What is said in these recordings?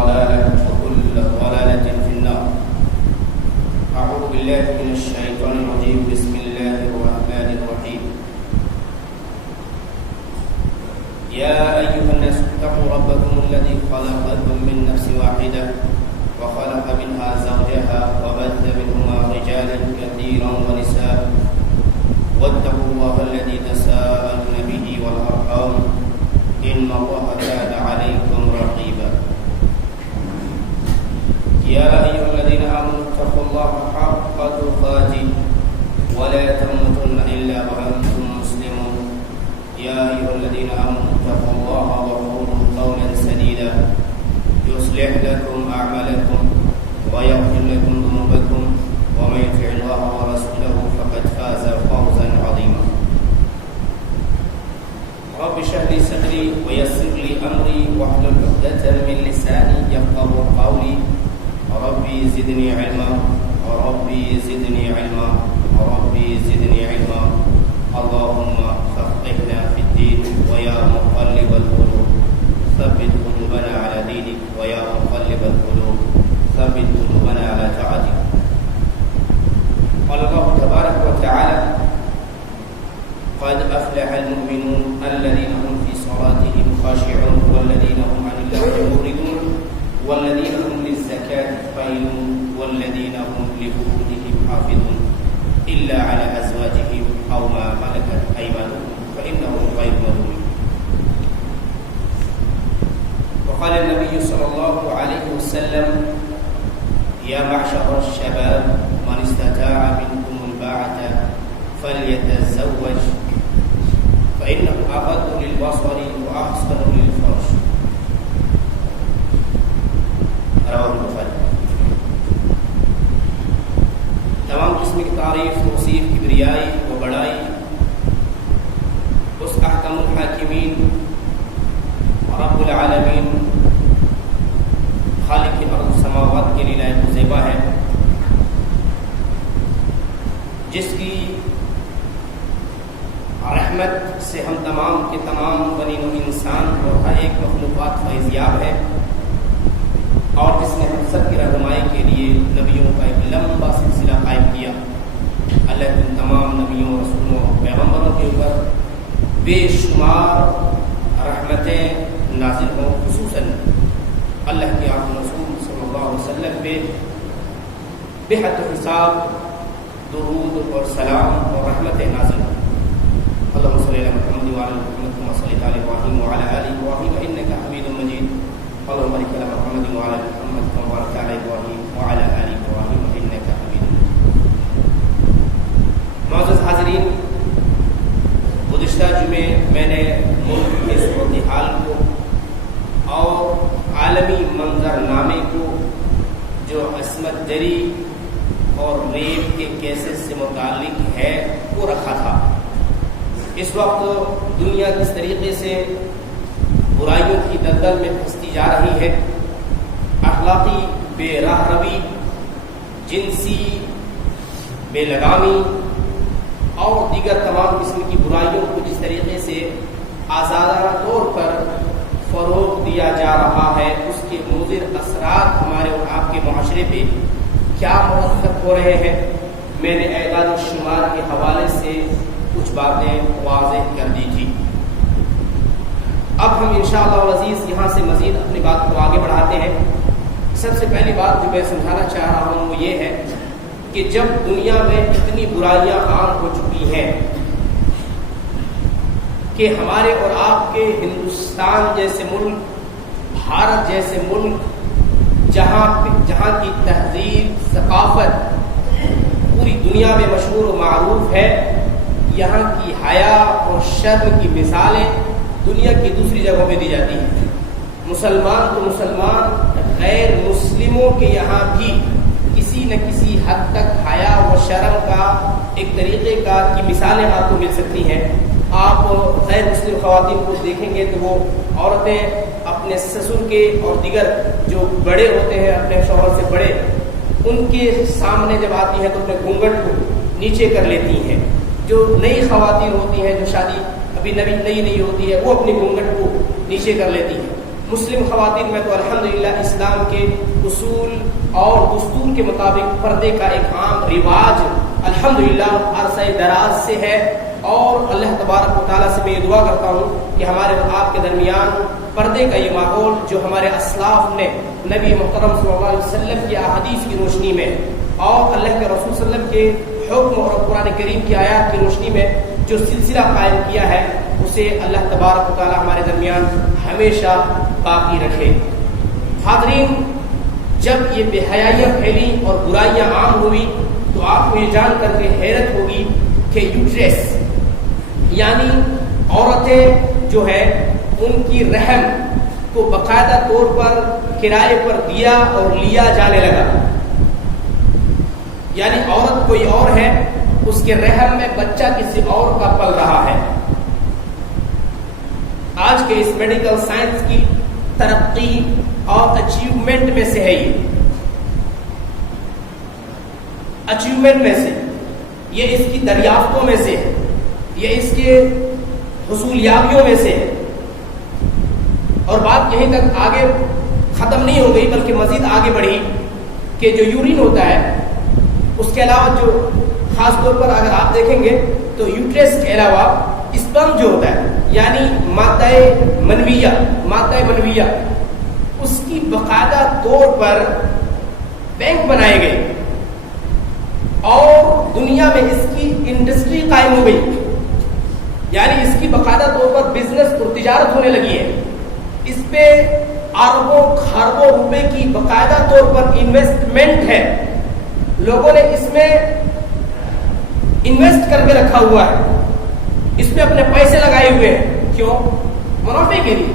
ضلالة وكل ضلالة في النار. أعوذ بالله من الشيطان الرجيم. بسم الله الرحمن الرحيم. يا أيها الناس اتقوا ربكم الذي خلقكم من نفس واحدة وخلق منها زوجها وبث منهما رجالا كثيرا ونساء واتقوا الله الذي تساءلون به والأرحام إن الله كان عليكم رقيبا. يا أيها الذين آمنوا اتقوا الله حق تقاته ولا تموتن إلا وأنتم مسلمون. يا أيها الذين آمنوا اتقوا الله وقولوا قولا سديدا يصلح لكم أعمالكم ويغفر لكم ذنوبكم ومن يطع الله ورسوله فقد فاز فوزا عظيما. رب اشرح لي صدري ويسر لي أمري واحلل عقدة من لساني يفقهوا قولي. ربي زدني علما ربي زدني علما ربي زدني علما. اللهم فقهنا في الدين ويا مقلب القلوب ثبت قلوبنا على دينك ويا مقلب القلوب ثبت قلوبنا على طاعتك. قال الله تبارك وتعالى قد أفلح المؤمنون الذين هم في صلاتهم خاشعون والذين هم عن اللغو معرضون والذين هم للزكاة فاعلون والذين هم لفروجهم حافظون إلا على أزواجهم أو ما ملكت أيمانهم فإنهم غير ملومين. وقال النبي صلى الله عليه وسلم يا معشر الشباب من استطاع منكم الباعة فليتزوج فإنه أغض للبصر وأحسن للفرج. رواه البخاری. تمام قسم کی تعریف، توصیف، کبریائی و بڑائی اس احکم الحاکمین رب العالمین خالق ارض السماوات کے لیے لائق و زیبا ہے، جس کی رحمت سے ہم تمام کے تمام بنی نوع انسان اور ہر ایک مخلوقات فیضیاب ہے، اور جس نے ہم سب کی رہنمائی کے لیے نبیوں کا ایک لمبا سلسلہ قائم کیا. اللہ کے تمام نبیوں، رسولوں اور پیغمبروں کے اوپر بے شمار رحمتیں نازل ہوں، خصوصاً اللہ کے آخری رسول صلی اللہ علیہ وسلم پہ بے حد حساب درود اور سلام اور رحمتیں نازل ہوں. اللهم صل على محمد وعلى ال محمد كما صليت على ابراهيم وعلى ال ابراهيم انك حميد مجيد. اللهم بارك على محمد وعلى ال محمد كما باركت على ابراهيم وعلى ال ابراهيم انك حميد مجيد. معزز حاضرین، گزشتہ جمعے میں نے ملک کی صورتحال کو اور عالمی منظرنامے کو جو عصمت دری اور ریپ کے کیسز سے متعلق ہے وہ رکھا تھا. اس وقت دنیا کس طریقے سے برائیوں کی دلدل میں پھنستی جا رہی ہے، اخلاقی بے راہ روی، جنسی بے لگامی اور دیگر تمام قسم کی برائیوں کو جس طریقے سے آزادانہ طور پر فروغ دیا جا رہا ہے، اس کے مضر اثرات ہمارے اور آپ کے معاشرے پہ کیا مرتب ہو رہے ہیں، میں نے اعداد و شمار کے حوالے سے کچھ باتیں واضح کر دی تھی. اب ہم انشاءاللہ العزیز یہاں سے مزید اپنی بات کو آگے بڑھاتے ہیں. سب سے پہلی بات جو میں سمجھانا چاہ رہا ہوں وہ یہ ہے کہ جب دنیا میں اتنی برائیاں عام ہو چکی ہیں کہ ہمارے اور آپ کے ہندوستان جیسے ملک، بھارت جیسے ملک، جہاں کی تہذیب، ثقافت پوری دنیا میں مشہور و معروف ہے، یہاں کی حیا اور شرم کی مثالیں دنیا کی دوسری جگہوں پہ دی جاتی ہیں. مسلمان تو مسلمان، غیر مسلموں کے یہاں بھی کسی نہ کسی حد تک حیا و شرم کا ایک طریقے کا کی مثالیں آپ کو مل سکتی ہیں. آپ غیر مسلم خواتین کو دیکھیں گے تو وہ عورتیں اپنے سسر کے اور دیگر جو بڑے ہوتے ہیں، اپنے شوہر سے بڑے، ان کے سامنے جب آتی ہیں تو اپنے گھونگھٹ کو نیچے کر لیتی ہیں. جو نئی خواتین ہوتی ہیں، جو شادی ابھی نئی ہوتی ہے، وہ اپنی گھونگھٹ کو نیچے کر لیتی ہیں. مسلم خواتین میں تو الحمدللہ اسلام کے اصول اور دستور کے مطابق پردے کا ایک عام رواج الحمدللہ عرصہ دراز سے ہے، اور اللہ تبارک و تعالیٰ سے میں یہ دعا کرتا ہوں کہ ہمارے اور آپ کے درمیان پردے کا یہ ماحول جو ہمارے اسلاف نے نبی محترم صلی اللہ علیہ وسلم کی احادیث کی روشنی میں اور اللہ کے رسول صلی اللہ علیہ وسلم کے حکم اور قرآن کریم کی آیات کی روشنی میں جو سلسلہ قائم کیا ہے اسے اللہ تبارک و تعالیٰ ہمارے درمیان ہمیشہ باقی رکھے۔ حاضرین، جب یہ بے حیائیاں پھیلی اور برائیاں عام ہوئی تو آپ کو یہ جان کر کے حیرت ہوگی کہ یوٹرس یعنی عورتیں جو ہے ان کی رحم کو باقاعدہ طور پر کرائے پر دیا اور لیا جانے لگا، یعنی عورت کوئی اور ہے، اس کے رحم میں بچہ کسی اور کا پل رہا ہے۔ آج کے اس میڈیکل سائنس کی ترقی اور اچیومنٹ میں سے ہے، اچیومنٹ میں سے یہ اس کی دریافتوں میں سے، یہ اس کے حصولیابیوں میں سے، اور بات یہیں تک آگے ختم نہیں ہو گئی بلکہ مزید آگے بڑھی کہ جو یورین ہوتا ہے اس کے علاوہ جو خاص طور پر اگر آپ دیکھیں گے تو یوٹرس کے علاوہ اسپرم جو ہوتا ہے یعنی مادہ منویہ اس کی باقاعدہ طور پر بینک بنائے گئے اور دنیا میں اس کی انڈسٹری قائم ہو گئی، یعنی اس کی باقاعدہ طور پر بزنس اور تجارت ہونے لگی ہے، اس پہ اربوں خربوں روپے کی باقاعدہ طور پر انویسٹمنٹ ہے، لوگوں نے اس میں انویسٹ کر کے رکھا ہوا ہے، اس میں اپنے پیسے لگائے ہوئے ہیں، کیوں؟ منافع کے لیے۔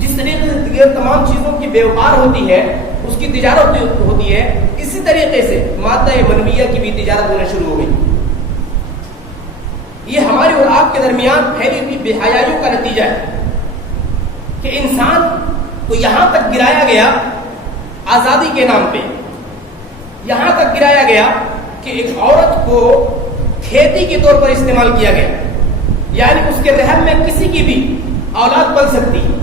جس طریقے سے دیگر تمام چیزوں کی بیوپار ہوتی ہے، اس کی تجارت ہوتی ہے، اسی طریقے سے مادہ منویہ کی بھی تجارت ہونا شروع ہو گئی۔ یہ ہمارے اور آپ کے درمیان پھیلی ہوئی بے حیائیوں کا نتیجہ ہے کہ انسان کو یہاں تک گرایا گیا آزادی کے نام پہ، یہاں تک گرایا گیا کہ ایک عورت کو کھیتی کے طور پر استعمال کیا گیا، یعنی اس کے رحم میں کسی کی بھی اولاد پل سکتی ہے،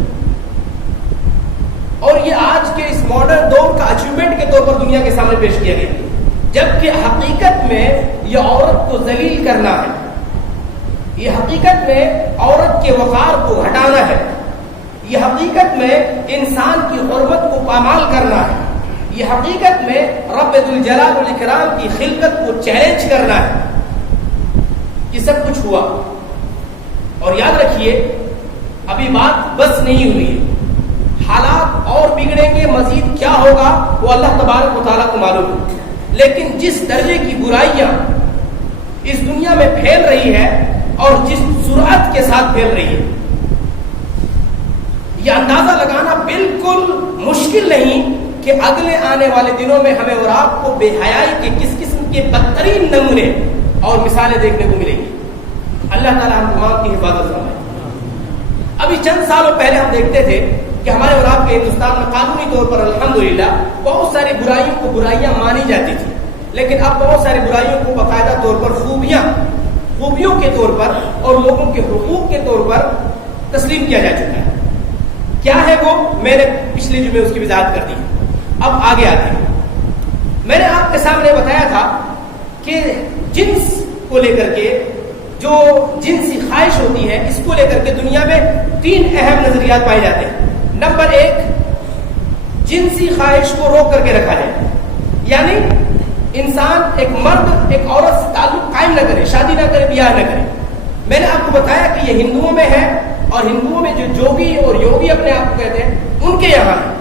اور یہ آج کے اس ماڈرن دور کا اچیومنٹ کے طور پر دنیا کے سامنے پیش کیا گیا، جبکہ حقیقت میں یہ عورت کو ذلیل کرنا ہے، یہ حقیقت میں عورت کے وقار کو ہٹانا ہے، یہ حقیقت میں انسان کی حرمت کو پامال کرنا ہے، یہ حقیقت میں رب ذوالجلال والاکرام کی خلقت کو چیلنج کرنا ہے۔ یہ سب کچھ ہوا، اور یاد رکھیے ابھی بات بس نہیں ہوئی ہے، حالات اور بگڑیں گے، مزید کیا ہوگا وہ اللہ تبارک و تعالیٰ کو معلوم ہے، لیکن جس درجے کی برائیاں اس دنیا میں پھیل رہی ہے اور جس سرعت کے ساتھ پھیل رہی ہے، یہ اندازہ لگانا بالکل مشکل نہیں کہ اگلے آنے والے دنوں میں ہمیں اور آپ کو بے حیائی کے کس قسم کے بدترین نمونے اور مثالیں دیکھنے کو ملیں گی۔ اللہ تعالیٰ ہم تمام کی حفاظت فرمائے۔ ابھی چند سالوں پہلے ہم دیکھتے تھے کہ ہمارے اور آپ کے ہندوستان میں قانونی طور پر الحمدللہ بہت ساری برائیوں کو برائیاں مانی جاتی تھی، لیکن اب بہت ساری برائیوں کو باقاعدہ طور پر خوبیوں کے طور پر اور لوگوں کے حقوق کے طور پر تسلیم کیا جا چکا ہے۔ کیا ہے وہ؟ میں نے پچھلے جمعے اس کی وضاحت کر دی، اب آگے آتے ہیں۔ میں نے آپ کے سامنے بتایا تھا کہ جنس کو لے کر کے جو جنسی خواہش ہوتی ہے اس کو لے کر کے دنیا میں 3 اہم نظریات پائے جاتے ہیں۔ نمبر 1، جنسی خواہش کو روک کر کے رکھا جائے، یعنی انسان ایک مرد ایک عورت سے تعلق قائم نہ کرے، شادی نہ کرے، بیاہ نہ کرے۔ میں نے آپ کو بتایا کہ یہ ہندوؤں میں ہے، اور ہندوؤں میں جو جوگی اور یوگی اپنے آپ کو کہتے ہیں ان کے یہاں ہے،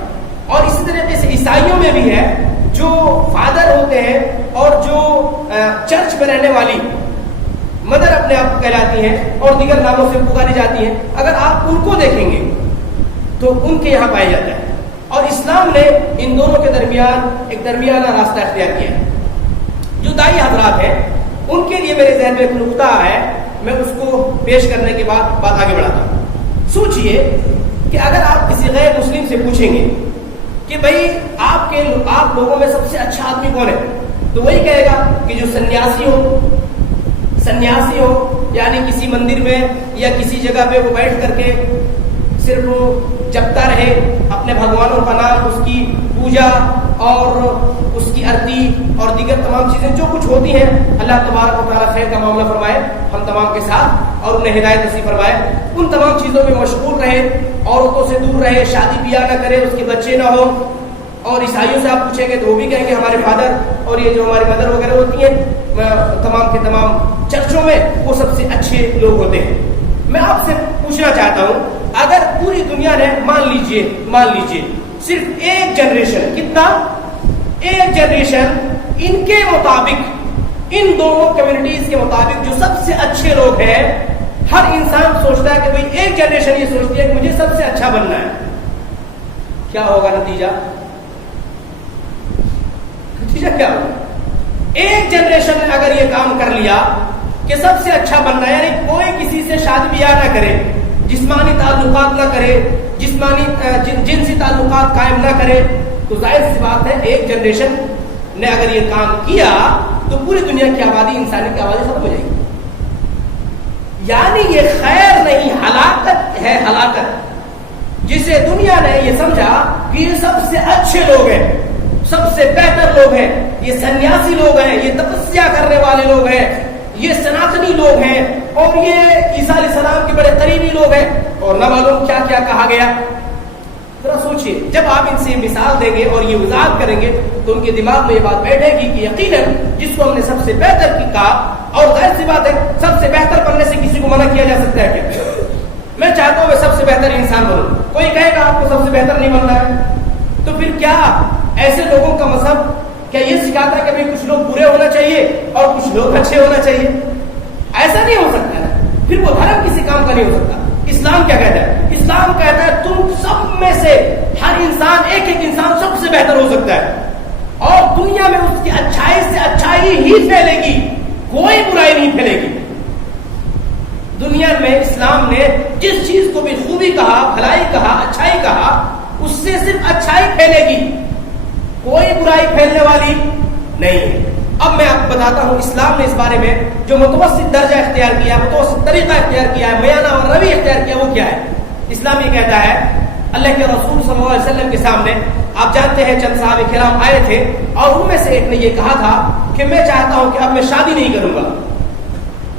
اور اسی طریقے سے عیسائیوں میں بھی ہے، جو فادر ہوتے ہیں اور جو چرچ میں رہنے والی مدر اپنے آپ کو کہلاتی ہیں اور دیگر ناموں سے پکاری جاتی ہیں، اگر آپ ان کو دیکھیں گے تو ان کے یہاں پایا جاتا ہے، اور اسلام نے ان دونوں کے درمیان ایک درمیانہ راستہ اختیار کیا ہے۔ جو دائی حضرات ہیں ان کے لیے میرے ذہن میں ایک نقطہ ہے، میں اس کو پیش کرنے کے بعد بات آگے بڑھاتا ہوں۔ سوچئے کہ اگر آپ کسی غیر مسلم سے پوچھیں گے کہ بھئی آپ لوگوں میں سب سے اچھا آدمی کون ہے، تو وہی کہے گا کہ جو سنیاسی ہو، یعنی کسی مندر میں یا کسی جگہ پہ وہ بیٹھ کر کے صرف وہ جپتا رہے، اپنے بھگوانوں کا نام، اس کی پوجا اور اس کی آرتی اور دیگر تمام چیزیں جو کچھ ہوتی ہیں، اللہ تبارک و تعالیٰ خیر کا معاملہ فرمائے ہم تمام کے ساتھ اور انہیں ہدایت نصیب فرمائے، ان تمام چیزوں میں مشغول رہے، عورتوں سے دور رہے، شادی بیاہ نہ کرے، اس کے بچے نہ ہوں. اور عیسائیوں سے آپ پوچھیں گے تو وہ بھی کہیں گے ہمارے فادر اور یہ جو ہماری مدر وغیرہ ہوتی ہیں تمام کے تمام چرچوں میں وہ سب سے اچھے لوگ ہوتے ہیں. میں آپ سے پوچھنا چاہتا ہوں، اگر پوری دنیا نے مان لیجئے صرف ایک جنریشن، کتنا؟ ایک جنریشن ان کے مطابق، ان دونوں کمیونٹیز کے مطابق جو سب سے اچھے لوگ ہیں، ہر انسان سوچتا ہے کہ بھئی ایک جنریشن یہ سوچتی ہے کہ مجھے سب سے اچھا بننا ہے، کیا ہوگا نتیجہ کیا ہوگا؟ ایک جنریشن نے اگر یہ کام کر لیا کہ سب سے اچھا بننا ہے، یعنی کوئی کسی سے شادی بیاہ نہ کرے، جسمانی تعلقات نہ کرے، جسمانی جنسی تعلقات قائم نہ کرے، تو ظاہر سی بات ہے ایک جنریشن نے اگر یہ کام کیا تو پوری دنیا کی آبادی، انسانی کی آبادی ختم ہو جائے گی. یعنی یہ خیر نہیں، ہلاکت ہے، ہلاکت. جسے دنیا نے یہ سمجھا کہ یہ سب سے اچھے لوگ ہیں، سب سے بہتر لوگ ہیں، یہ سنیاسی لوگ ہیں، یہ تپسیا کرنے والے لوگ ہیں، یہ سناتنی لوگ ہیں، اور یہ عیسیٰ علیہ السلام کے بڑے قریبی لوگ ہیں، اور نہ معلوم کیا کیا کہا گیا. ذرا سوچئے، جب آپ ان سے مثال دیں گے اور یہ وضاحت کریں گے تو ان کے دماغ میں یہ بات بیٹھے گی کہ یقیناً جس کو ہم نے سب سے بہتر کی کہا، اور ظاہر سی بات ہے سب سے بہتر بننے سے کسی کو منع کیا جا سکتا ہے کیا؟ میں چاہتا ہوں میں سب سے بہتر انسان بنوں، کوئی کہے گا آپ کو سب سے بہتر نہیں بننا ہے، تو پھر کیا ایسے لوگوں کا مذہب کیا یہ سکھاتا ہے کہ بھئی کچھ لوگ برے ہونا چاہیے اور کچھ لوگ اچھے ہونا چاہیے؟ ایسا نہیں ہو سکتا ہے. پھر وہ دھرم کسی کام کا نہیں ہو سکتا. اسلام کیا کہتا ہے؟ اسلام کہتا ہے تم سب میں سے ہر انسان، ایک ایک انسان سب سے بہتر ہو سکتا ہے، اور دنیا میں اس کی اچھائی سے اچھائی ہی پھیلے گی، کوئی برائی نہیں پھیلے گی. دنیا میں اسلام نے جس چیز کو بھی خوبی کہا، بھلائی کہا، اچھائی کہا، اس سے صرف اچھائی پھیلے گی، کوئی برائی پھیلنے والی نہیں ہے. اب میں آپ کو بتاتا ہوں اسلام نے اس بارے میں جو متوسط درجہ اختیار کیا، متوسط طریقہ اختیار کیا ہے، میانہ اور روی اختیار کیا، وہ کیا ہے؟ اسلام یہ کہتا ہے، اللہ کے رسول صلی اللہ علیہ وسلم کے سامنے آپ جانتے ہیں چند صحابہ کرام آئے تھے اور ان میں سے ایک نے یہ کہا تھا کہ میں چاہتا ہوں کہ اب میں شادی نہیں کروں گا.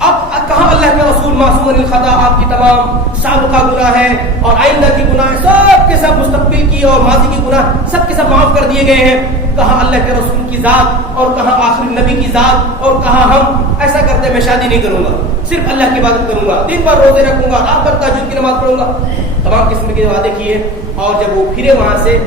اب کہاں اللہ کے رسول معصوم الخطا، آپ کی تمام سابقہ گناہ ہے اور آئندہ کی گناہ سب کے سب، مستقبل کی اور ماضی کی گناہ سب کے سب معاف کر دیے گئے ہیں. کہاں اللہ کے رسول کی ذات اور کہاں آخری نبی کی ذات اور کہاں ہم. ایسا کرتے میں شادی نہیں کروں گا، صرف اللہ کی عبادت کروں گا، دن بھر روزے رکھوں گا، رات بھر تہجد کی نماز پڑھوں گا، تمام قسم کے وعدے کیے. اور جب وہ پھرے وہاں سے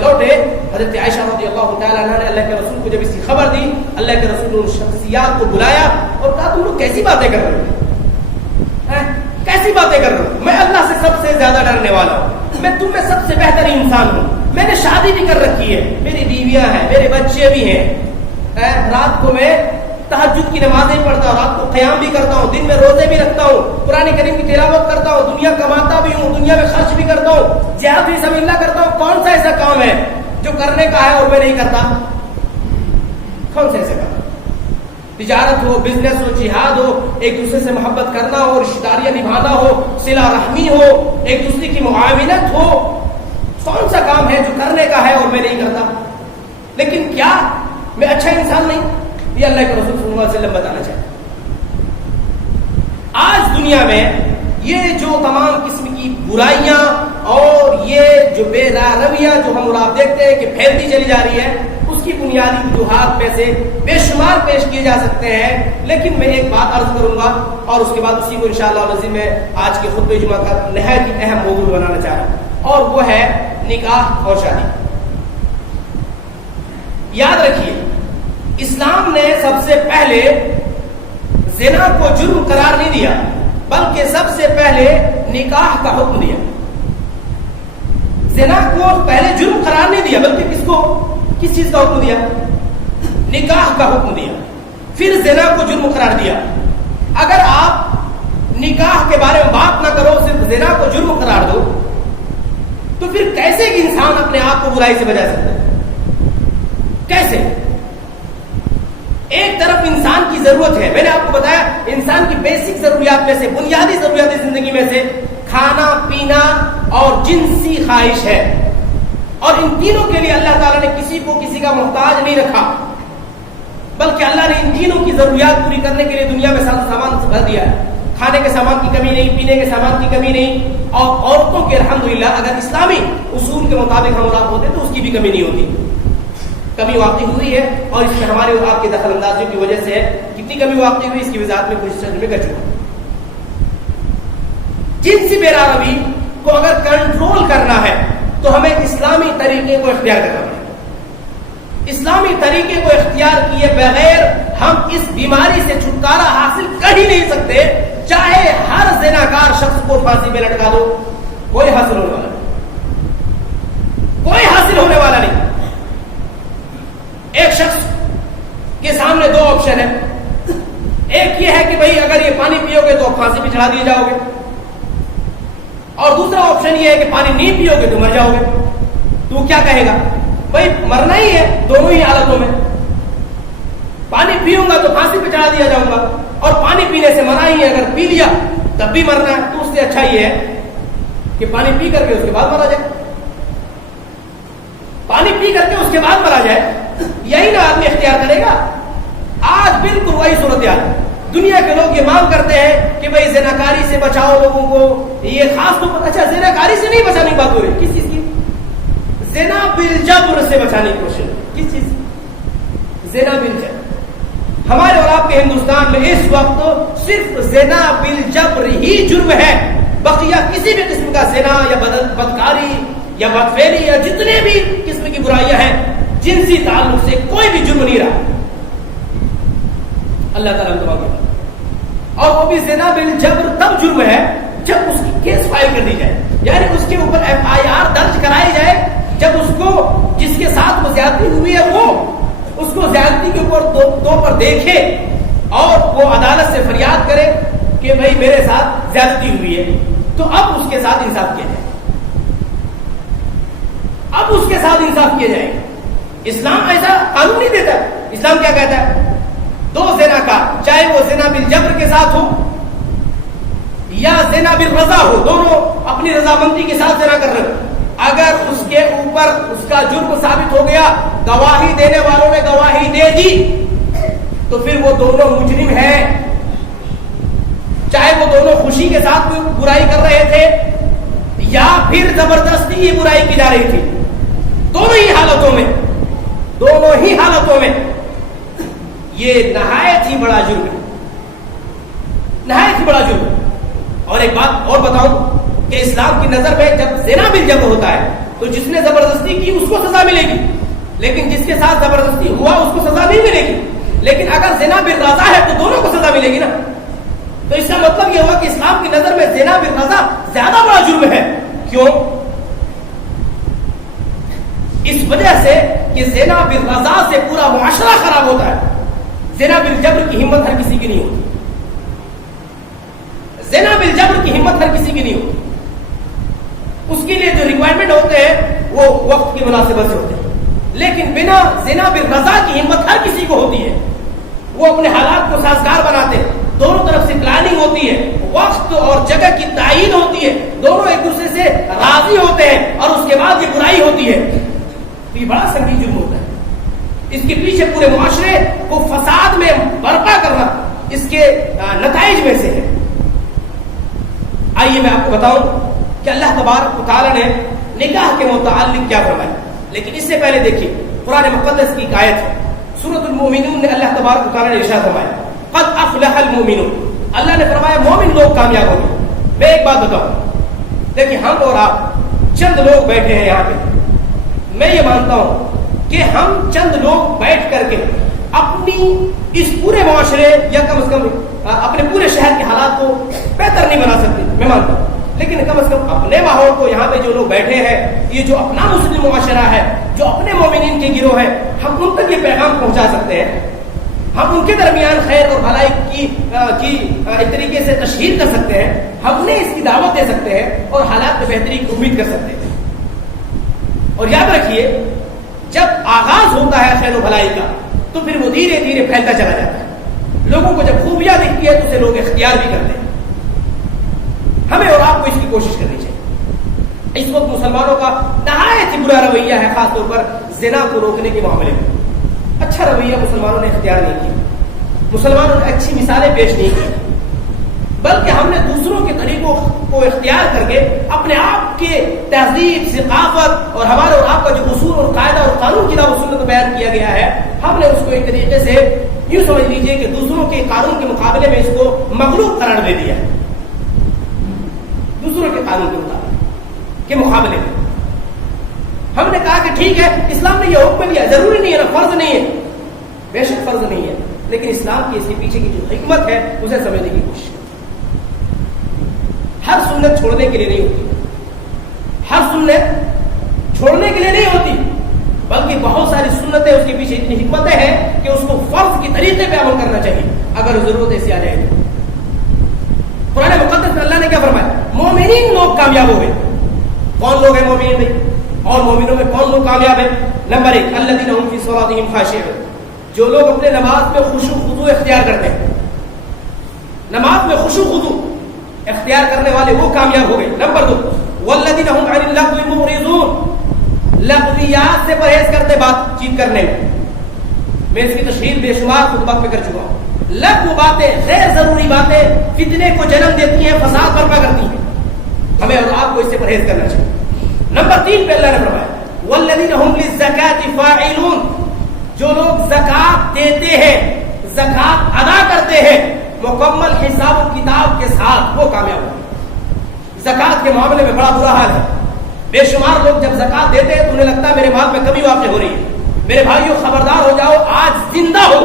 لوٹے، حضرت عائشہ رضی اللہ تعالیٰ عنہ نے اللہ کے رسول کو جب اس کی خبر دی، اللہ کے رسول نے ان شخصیات کو بلایا اور کہا تم لوگ کیسی باتیں کر رہے ہو، کیسی باتیں کر رہے ہو؟ میں اللہ سے سب سے زیادہ ڈرنے والا ہوں، میں تم میں سب سے بہتر انسان ہوں، میں نے شادی بھی کر رکھی ہے، میری بیویاں ہیں، میرے بچے بھی ہیں، رات کو میں تہجد کی نمازیں پڑھتا ہوں، رات کو قیام بھی کرتا ہوں، دن میں روزے بھی رکھتا ہوں، قرآن کریم کی تلاوت کرتا ہوں، دنیا کماتا بھی ہوں، دنیا میں خرچ بھی کرتا ہوں، جہاد فی سبیل اللہ کرتا ہوں. کون سا ایسا کام ہے جو کرنے کا ہے اور میں نہیں کرتا؟ کون سا ایسا کام؟ تجارت ہو، بزنس ہو، جہاد ہو، ایک دوسرے سے محبت کرنا ہو، رشتہ داریاں نبھانا ہو، صلہ رحمی ہو، ایک دوسرے کی معاونت ہو، کون سا کام ہے جو کرنے کا ہے اور میں نہیں کرتا؟ لیکن کیا میں اچھا انسان نہیں؟ یہ اللہ کے رسول صلی اللہ علیہ وسلم بتانا چاہتے ہیں. آج دنیا میں یہ جو تمام قسم کی برائیاں اور یہ جو بے رویہ جو ہم اور آپ دیکھتے ہیں کہ پھیلتی چلی جا رہی ہے، اس کی بنیادی وجوہات میں سے بے شمار پیش کیے جا سکتے ہیں. لیکن میں ایک بات عرض کروں گا اور اس کے بعد اسی کو انشاءاللہ العظیم میں آج کے خطبہ جمعہ کا نہایت ہی اہم موضوع بنانا چاہ رہا ہوں، اور وہ ہے نکاح اور شادی. یاد رکھیے، اسلام نے سب سے پہلے زنا کو جرم قرار نہیں دیا، بلکہ سب سے پہلے نکاح کا حکم دیا. زنا کو پہلے جرم قرار نہیں دیا، بلکہ کس چیز کا حکم دیا؟ نکاح کا حکم دیا، پھر زنا کو جرم قرار دیا. اگر آپ نکاح کے بارے میں بات نہ کرو، صرف زنا کو جرم قرار دو، تو پھر کیسے ایک انسان اپنے آپ کو برائی سے بچا سکتا ہے؟ کیسے؟ ایک طرف انسان کی ضرورت ہے، میں نے آپ کو بتایا انسان کی بیسک ضروریات میں سے، بنیادی ضروریات زندگی میں سے کھانا پینا اور جنسی خواہش ہے. اور ان تینوں کے لیے اللہ تعالیٰ نے کسی کو کسی کا محتاج نہیں رکھا، بلکہ اللہ نے ان تینوں کی ضروریات پوری کرنے کے لیے دنیا میں سارا سامان بھر دیا ہے. کھانے کے سامان کی کمی نہیں، پینے کے سامان کی کمی نہیں، اور عورتوں کے الحمدللہ اگر اسلامی اصول کے مطابق ہم مراد ہوتے تو اس کی بھی کمی نہیں ہوتی. کمی واقع ہوئی ہے اور اس میں ہمارے اور آپ کے دخل اندازیوں کی وجہ سے ہے. کتنی کمی واقع ہوئی اس کی وضاحت میں کچھ ترجمے کر چکا. جنسی بےراروی کو اگر کنٹرول کرنا ہے تو ہمیں اسلامی طریقے کو اختیار کرنا پڑے. اسلامی طریقے کو اختیار کیے بغیر ہم اس بیماری سے چھٹکارا حاصل کر ہی نہیں سکتے. چاہے ہر زناکار شخص کو پھانسی پہ لٹکا دو، کوئی حاصل ہونے والا نہیں، کوئی حاصل ہونے والا نہیں. ایک شخص کے سامنے دو آپشن ہیں. ایک یہ ہے کہ بھئی اگر یہ پانی پیو گے تو پھانسی پہ چڑھا دیے جاؤ گے، اور دوسرا آپشن یہ ہے کہ پانی نہیں پیو گے تو مر جاؤ گے. تو کیا کہے گا؟ بھئی مرنا ہی ہے دونوں ہی حالتوں میں. پانی پیوں گا تو پھانسی پہ چڑھا دیا جاؤں گا، اور پانی پینے سے منع ہی ہے، اگر پی لیا تب بھی مرنا ہے. تو اس سے اچھا یہ ہے کہ پانی پی کر کے اس کے بعد مرا جائے. پانی پی کر کے اس کے بعد مرا جائے، یہی نا آدمی اختیار کرے گا. آج بالکل وہی صورتحال. دنیا کے لوگ یہ مانگ کرتے ہیں کہ بھئی زناکاری سے بچاؤ لوگوں کو. یہ خاص طور پر اچھا زناکاری سے نہیں بچانے کی بات ہو رہی، کس چیز کی؟ زنا بالجبر سے بچانے کی کوشش. کس چیز؟ زنا بالجبر. ہمارے اور آپ کے ہندوستان میں اس وقت صرف زنا بالجبر ہی جرم ہے. بقیہ کسی بھی قسم کا زنا یا بدکاری یا بدفعلی یا جتنے بھی قسم کی برائیاں ہیں جنسی تعلق سے کوئی بھی جرم نہیں رہا. اللہ تعالیٰ نے تباہ کیا. اور وہ بھی زنا بالجبر تب جرم ہے جب اس کی کیس فائل کر دی جائے، یعنی اس کے اوپر FIR درج کرائی جائے جب اس کو جس کے ساتھ وہ زیادتی ہوئی ہے وہ اس کو زیادتی کے اوپر دو پر دیکھے اور وہ عدالت سے فریاد کرے کہ بھائی میرے ساتھ زیادتی ہوئی ہے، تو اب اس کے ساتھ انصاف کیا جائے. اب اس کے ساتھ انصاف کیا جائے. اسلام ایسا قانون نہیں دیتا. اسلام کیا کہتا ہے؟ دو زنا کا، چاہے وہ زنا بالجبر کے ساتھ ہو یا زنا بالرضا ہو، دونوں اپنی رضامندی کے ساتھ زنا کر رہے ہو، اگر اس کے اوپر اس کا جرم ثابت ہو گیا، گواہی دینے والوں نے گواہی دے دی، تو پھر وہ دونوں مجرم ہیں. چاہے وہ دونوں خوشی کے ساتھ برائی کر رہے تھے یا پھر زبردستی یہ برائی کی جا رہی تھی. دونوں ہی حالتوں میں یہ نہایت ہی بڑا جرم ہے. نہایت ہی بڑا جرم. اور ایک بات اور بتاؤں کہ اسلام کی نظر میں جب زنا بالجبر ہوتا ہے تو جس نے زبردستی کی اس کو سزا ملے گی، لیکن جس کے ساتھ زبردستی ہوا اس کو سزا نہیں ملے گی. لیکن اگر زنا بالرضا ہے تو دونوں کو سزا ملے گی نا. تو اس کا مطلب یہ ہوا کہ اسلام کی نظر میں زنا بالرضا زیادہ بڑا جرم ہے. کیوں؟ اس وجہ سے کہ زنا بالرضا سے پورا معاشرہ خراب ہوتا ہے. زنا بالجبر کی ہمت ہر کسی کی نہیں ہوتی. زنا بالجبر کی ہمت ہر کسی کی نہیں ہوتی. اس کے لیے جو ریکوائرمنٹ ہوتے ہیں وہ وقت کی مناسبت سے ہوتے ہیں، لیکن بنا زنا بالرضا کی ہمت ہر کسی کو ہوتی ہے. وہ اپنے حالات کو سازگار بناتے ہیں، دونوں طرف سے پلاننگ ہوتی ہے، وقت اور جگہ کی تعیین ہوتی ہے، دونوں ایک دوسرے سے راضی ہوتے ہیں، اور اس کے بعد یہ برائی ہوتی ہے. یہ بڑا سنگین جرم ہوتا ہے. اس کے پیچھے پورے معاشرے کو فساد میں برپا کرنا اس کے نتائج میں سے ہے. آئیے میں آپ کو بتاؤں کہ اللہ تبارک و تعالیٰ نے نکاح کے متعلق کیا فرمایا. لیکن اس سے پہلے دیکھیے قرآن مقدس کی ایک آیت ہے سورۃ المؤمنون نے اللہ تبارک و تعالیٰ نے ارشاد فرمایا قد افلح المؤمنون. اللہ نے فرمایا مومن لوگ کامیاب ہوں گے. میں ایک بات بتاؤں، دیکھیے ہم اور آپ چند لوگ بیٹھے ہیں یہاں پہ. میں یہ مانتا ہوں کہ ہم چند لوگ بیٹھ کر کے اپنی اس پورے معاشرے یا کم از کم اپنے پورے شہر کے حالات کو بہتر نہیں بنا سکتے، میں مانتا ہوں. لیکن کم از کم اپنے ماحول کو، یہاں پہ جو لوگ بیٹھے ہیں، یہ جو اپنا مسلم معاشرہ ہے، جو اپنے مومنین کے گروہ ہیں، ہم ان تک یہ پیغام پہنچا سکتے ہیں. ہم ان کے درمیان خیر اور بھلائی کی ایک طریقے سے تشہیر کر سکتے ہیں. ہم انہیں اس کی دعوت دے سکتے ہیں اور حالات میں بہتری کی امید کر سکتے ہیں. اور یاد رکھیے جب آغاز ہوتا ہے خیر و بھلائی کا تو پھر وہ دھیرے دھیرے پھیلتا چلا جاتا ہے. لوگوں کو جب خوبیاں دکھتی ہے تو اسے لوگ اختیار بھی کرتے ہیں. ہمیں اور آپ کو اس کی کوشش کرنی چاہیے. اس وقت مسلمانوں کا نہایت ہی برا رویہ ہے، خاص طور پر زنا کو روکنے کے معاملے میں. اچھا رویہ مسلمانوں نے اختیار نہیں کیا، مسلمانوں نے اچھی مثالیں پیش نہیں کی، بلکہ ہم نے دوسروں کے طریقوں کو اختیار کر کے اپنے آپ کے تہذیب، ثقافت اور ہمارے اور آپ کا جو اصول اور قاعدہ اور قانون کتاب و سنت بیان کیا گیا ہے، ہم نے اس کو ایک طریقے سے یوں سمجھ لیجیے کہ دوسروں کے قانون کے مقابلے میں اس کو مغلوب قرار دے دیا ہے. دوسروں کے قانون کے مقابلے میں ہم نے کہا کہ ٹھیک ہے، اسلام نے یہ حکم دیا، ضروری نہیں ہے نا، فرض نہیں ہے. بے شک فرض نہیں ہے، لیکن اسلام کی اس کے پیچھے کی جو حکمت ہے اسے سمجھنے کی کوشش. ہر سنت چھوڑنے کے لیے نہیں ہوتی، ہر سنت چھوڑنے کے لیے نہیں ہوتی، بلکہ بہت ساری سنتیں اس کے پیچھے اتنی حکمتیں ہیں کہ اس کو فرض کی طریقے پہ عمل کرنا چاہیے اگر ضرورت ایسی آ جائے تو. قرآن مقدس میں اللہ نے کیا فرمایا؟ مومنین لوگ کامیاب ہو گئے. کون لوگ ہیں مومنین بھائی؟ اور مومنوں میں کون لوگ کامیاب ہیں؟ نمبر 1 الذین هم فی صلاتهم خاشعون، جو لوگ اپنے نماز میں خشوع خضوع اختیار کرتے ہیں. نماز میں خشوع خضوع اختیار کرنے والے وہ کامیاب ہو گئے. نمبر 2 والذین هم عن اللغو معرضون، لغویات سے پرہیز کرتے بات چیت کرنے میں اس کی تشریح بے شمار خطبات میں کر چکا ہوں. لغو باتیں، غیر ضروری باتیں فتنے کو جنم دیتی ہیں، فساد برپا کرتی ہیں. ہمیں اور آپ کو اس سے پرہیز کرنا چاہیے. نمبر 3 پہ اللہ نے فرمایا والذین هم للزکاة فاعلون، جو لوگ زکات دیتے ہیں، زکات ادا کرتے ہیں مکمل حساب و کتاب کے ساتھ، وہ کامیاب ہوگا. زکات کے معاملے میں بڑا برا حال ہے. بے شمار لوگ جب زکات دیتے ہیں تو انہیں لگتا ہے میرے مال میں کمی واقع ہو رہی ہے. میرے بھائیوں خبردار ہو جاؤ، آج زندہ ہو،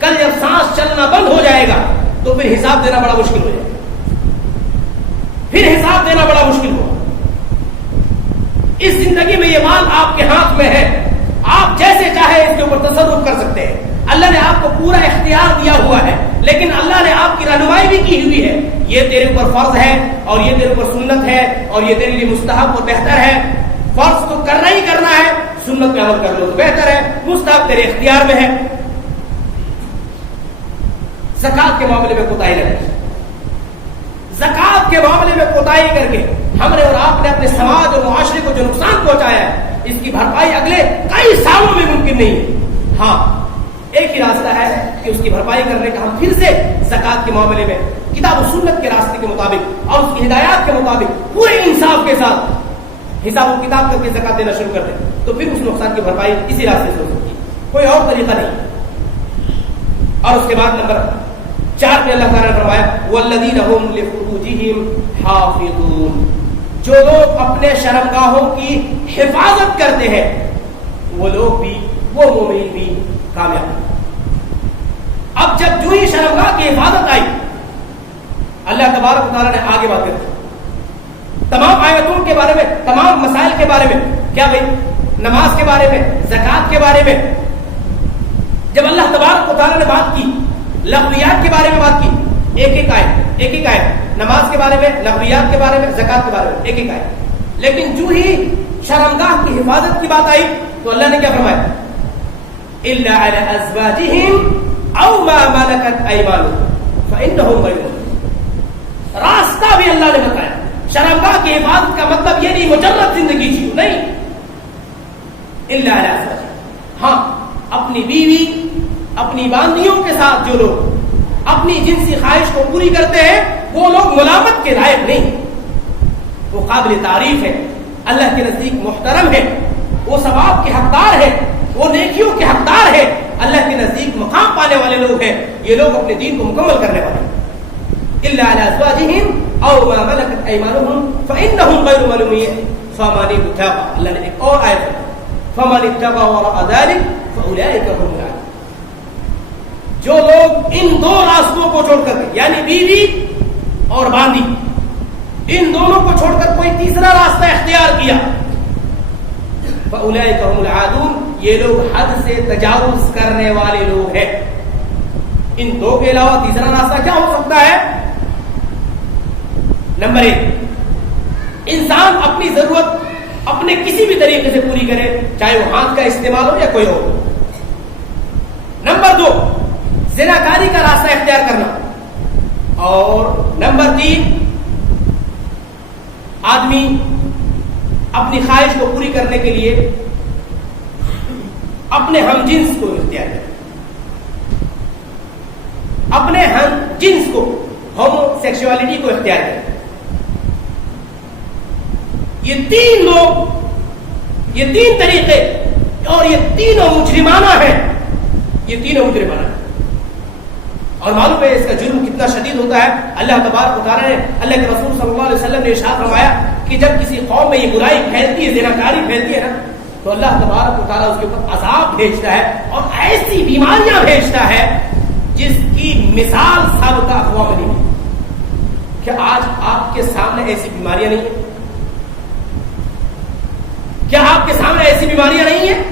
کل جب سانس چلنا بند ہو جائے گا تو پھر حساب دینا بڑا مشکل ہو جائے گا. پھر حساب دینا بڑا مشکل ہوگا. اس زندگی میں یہ مال آپ کے ہاتھ میں ہے، آپ جیسے چاہے اس کے اوپر تصرف کر سکتے ہیں. اللہ نے آپ کو پورا اختیار دیا ہوا ہے، لیکن اللہ نے آپ کی رہنمائی بھی کی ہوئی ہے. یہ تیرے اوپر فرض ہے اور یہ تیرے اوپر سنت ہے اور یہ تیرے لیے مستحب اور بہتر ہے. فرض تو کرنا ہی کرنا ہے، سنت پہ عمل کر لو تو بہتر ہے، مستحب تیرے اختیار میں ہے. زکات کے معاملے میں کوتاہی لگے، زکات کے معاملے میں کوتاہی کر کے ہم نے اور آپ نے اپنے سماج اور معاشرے کو جو نقصان پہنچایا ہے، اس کی بھرپائی اگلے کئی سالوں میں ممکن نہیں ہے. ہاں، ایک ہی راستہ ہے کہ اس کی بھرپائی کرنے کا ہم پھر سے زکات کے معاملے میں کتاب و سنت کے راستے کے مطابق اور اس کی ہدایات کے مطابق پورے انصاف کے ساتھ حساب و کتاب کر کے زکات دینا شروع کر دیں تو پھر اس نقصان کی بھرپائی اسی راستے سے ہو سکتی ہے، کوئی اور طریقہ نہیں. اور اس کے بعد نمبر 4 پہ اللہ تعالیٰ نے فرمایا والذین هم لفروجهم حافظون، جو لوگ اپنے شرمگاہوں کی حفاظت کرتے ہیں وہ لوگ بھی، وہ مومن بھی کامیاب. اب جب جو ہی شرمگاہ کی حفاظت آئی، اللہ تبارک و تعالیٰ نے آگے بات کر دی تمام آیتوں کے بارے میں، تمام مسائل کے بارے میں. کیا بھائی؟ نماز کے بارے میں، زکات کے بارے میں. جب اللہ تبارک و تعالیٰ نے بات کی، لغویات کے بارے میں بات کی، ایک ایک آیت نماز کے بارے میں، لغویات کے بارے میں، زکات کے بارے میں، ایک ایک آیت. لیکن جو ہی شرمگاہ کی حفاظت کی بات آئی تو اللہ نے کیا فرمایا؟ الا علی ازواجہم او ما ملکت ایمانہم فانہم غیر ملومون. راستہ بھی اللہ نے بتایا. شرمگاہ کی حفاظت کا مطلب یہ نہیں مجرد زندگی جیو، نہیں. الا علی ازواجہم، ہاں اپنی بیوی، اپنی باندیوں کے ساتھ جو لوگ اپنی جنسی خواہش کو پوری کرتے ہیں وہ لوگ ملامت کے لائق نہیں، وہ قابل تعریف ہے، اللہ کے نزدیک محترم ہے، وہ ثواب کے حقدار ہے، وہ نیکیوں کے حقدار ہے، اللہ کے نزدیک مقام پانے والے لوگ ہیں. یہ لوگ اپنے دین کو مکمل کرنے والے ہیں. الا علی ازواجہم او ما ملکت ایمانہم فانہم غیر ملومین فمن ابتغى، اللہ نے ایک اور آیت فمن ابتغى وراء ذلك فاولئک هم العادون. جو لوگ ان دو راستوں کو چھوڑ کر، یعنی بیوی اور باندی، ان دونوں کو چھوڑ کر کوئی تیسرا راستہ اختیار کیا، فاولئک هم العادون، یہ لوگ حد سے تجاوز کرنے والے لوگ ہیں. ان دو کے علاوہ تیسرا راستہ کیا ہو سکتا ہے؟ نمبر 1، انسان اپنی ضرورت اپنے کسی بھی طریقے سے پوری کرے، چاہے وہ ہاتھ کا استعمال ہو یا کوئی اور. نمبر 2، زناکاری کا راستہ اختیار کرنا. اور نمبر 3، آدمی اپنی خواہش کو پوری کرنے کے لیے اپنے ہم جنس کو اختیار کرے، اپنے ہم جنس کو، ہومو سیکسوالٹی کو اختیار کرے. یہ تین لوگ، یہ تین طریقے اور یہ تینوں مجرمانہ ہیں، یہ تینوں مجرمانہ ہیں. اور معلوم ہے اس کا جرم کتنا شدید ہوتا ہے. اللہ تبارک و تعالیٰ نے، اللہ کے رسول صلی اللہ علیہ وسلم نے ارشاد فرمایا کہ جب کسی قوم میں یہ برائی پھیلتی ہے، زناکاری پھیلتی ہے نا، تو اللہ تبارک و تعالیٰ اس کے اوپر عذاب بھیجتا ہے اور ایسی بیماریاں بھیجتا ہے جس کی مثال سابقہ اقوام میں نہیں. کیا آج آپ کے سامنے ایسی بیماریاں نہیں ہیں؟ کیا آپ کے سامنے ایسی بیماریاں نہیں ہیں؟